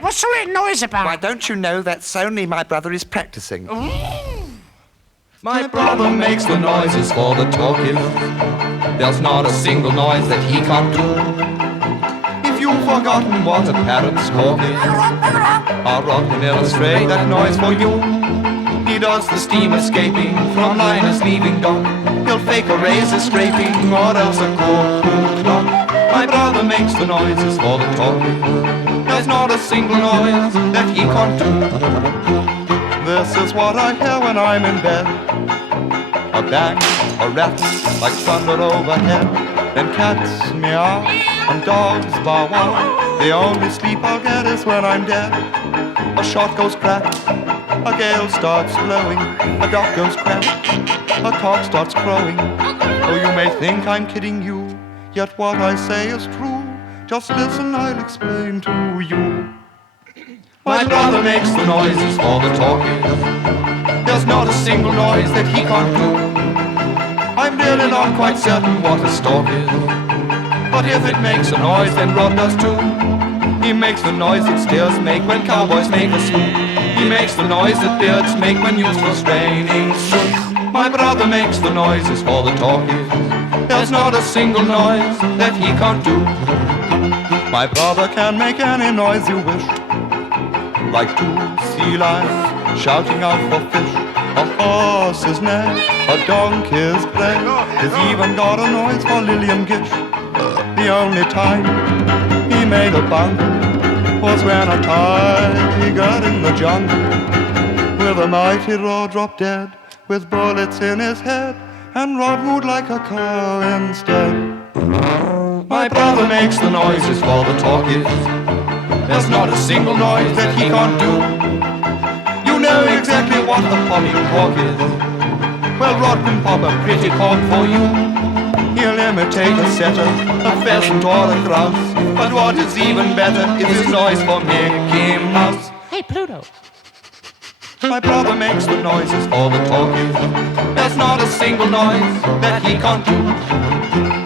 What's all that noise about? Why, don't you know that's only my brother is practicing? My brother makes the noises for the talkies. There's not a single noise that he can't do. If you've forgotten what a parrot's call is, I'll rock and illustrate that noise for you. He does the steam escaping from liners leaving dock. He'll fake a razor scraping or else a cuckoo clock. My brother makes the noises for the talkies. There's not a single noise that he can't do. This is what I hear when I'm in bed. A bang, a rattle, like thunder overhead. Then cats meow and dogs bow wow. The only sleep I'll get is when I'm dead. A shot goes crack, a gale starts blowing, a duck goes quack, a cock starts crowing. Oh, you may think I'm kidding you, yet what I say is true. Just listen, I'll explain to you. My brother makes the noises for the talkies. There's not a single noise that he can't do. I'm really not quite certain what a stork is, but if it makes a noise, then Rod does too. He makes the noise that steers make when cowboys make a swoop. He makes the noise that birds make when used for straining soup. My brother makes the noises for the talkies. There's not a single noise that he can't do. My brother can make any noise you wish, like two sea lions shouting out for fish, a horse's neigh, a donkey's play. He's even got a noise for Lillian Gish. The only time he made a bunk was when a tiger in the jungle with a mighty roar dropped dead, with bullets in his head, and Rod mooed like a cow instead. My brother makes the noises for the talkies. There's not a single noise that he can't do. You know exactly what a polycork is. Well, Rod can pop a pretty cork for you. He'll imitate a setter, a pheasant or a grouse, but what is even better is his noise for Mickey Mouse. Hey, Pluto. My brother makes the noises for the talkies. There's not a single noise that he can't do.